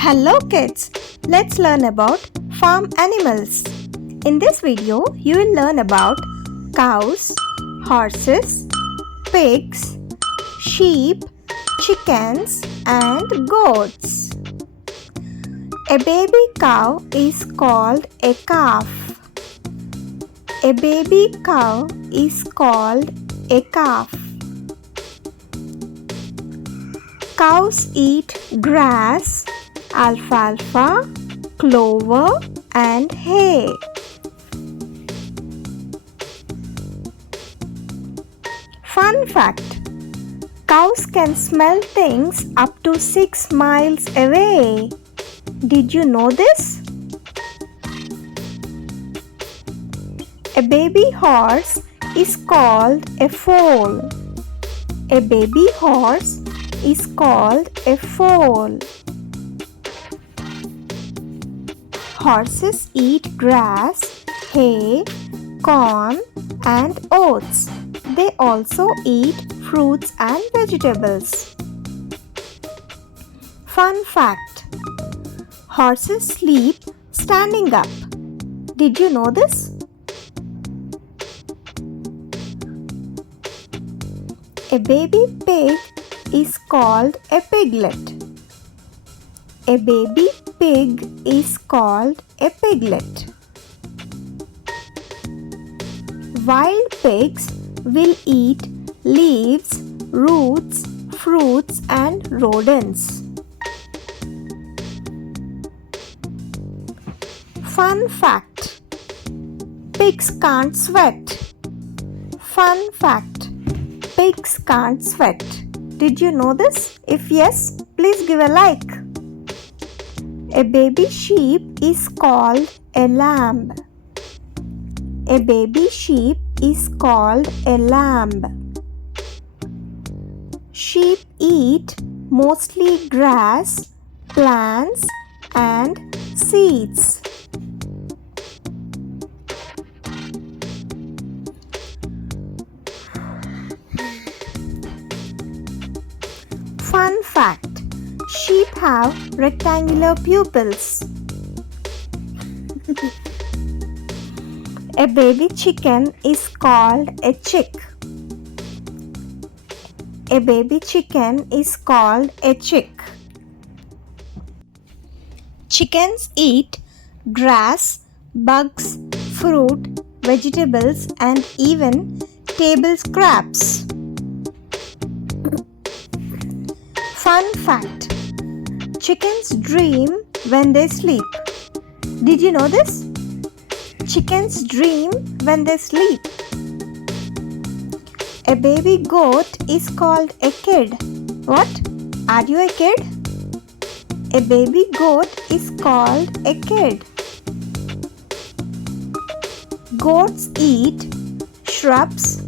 Hello kids, let's learn about farm animals. In this video, you will learn about cows, horses, pigs, sheep, chickens and goats. A baby cow is called a calf. A baby cow is called a calf. Cows eat grass, alfalfa, clover and hay. Fun fact: cows can smell things up to 6 miles away. Did you know this? A baby horse is called a foal. A baby horse is called a foal. Horses eat grass, hay, corn and oats. They also eat fruits and vegetables. Fun fact: horses sleep standing up. Did you know this? A baby pig is called a piglet. A baby pig is called a piglet. Wild pigs will eat leaves, roots, fruits and rodents. Fun fact: pigs can't sweat. Fun fact: pigs can't sweat. Did you know this? If yes, please give a like. A baby sheep is called a lamb. A baby sheep is called a lamb. Sheep eat mostly grass, plants and seeds. Fun fact: sheep have rectangular pupils. A baby chicken is called a chick. A baby chicken is called a chick. Chickens eat grass, bugs, fruit, vegetables and even table scraps. Fun fact: chickens dream when they sleep. Did you know this? Chickens dream when they sleep. A baby goat is called a kid. What? Are you a kid? A baby goat is called a kid. Goats eat shrubs,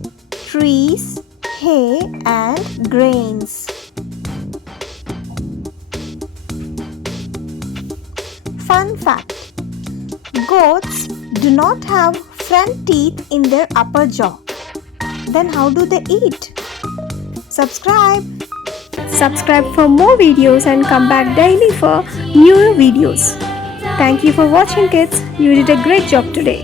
trees, hay and grains. Fun fact: goats do not have front teeth in their upper jaw. Then how do they eat? Subscribe for more videos and come back daily for newer videos. Thank you for watching kids. You did a great job today.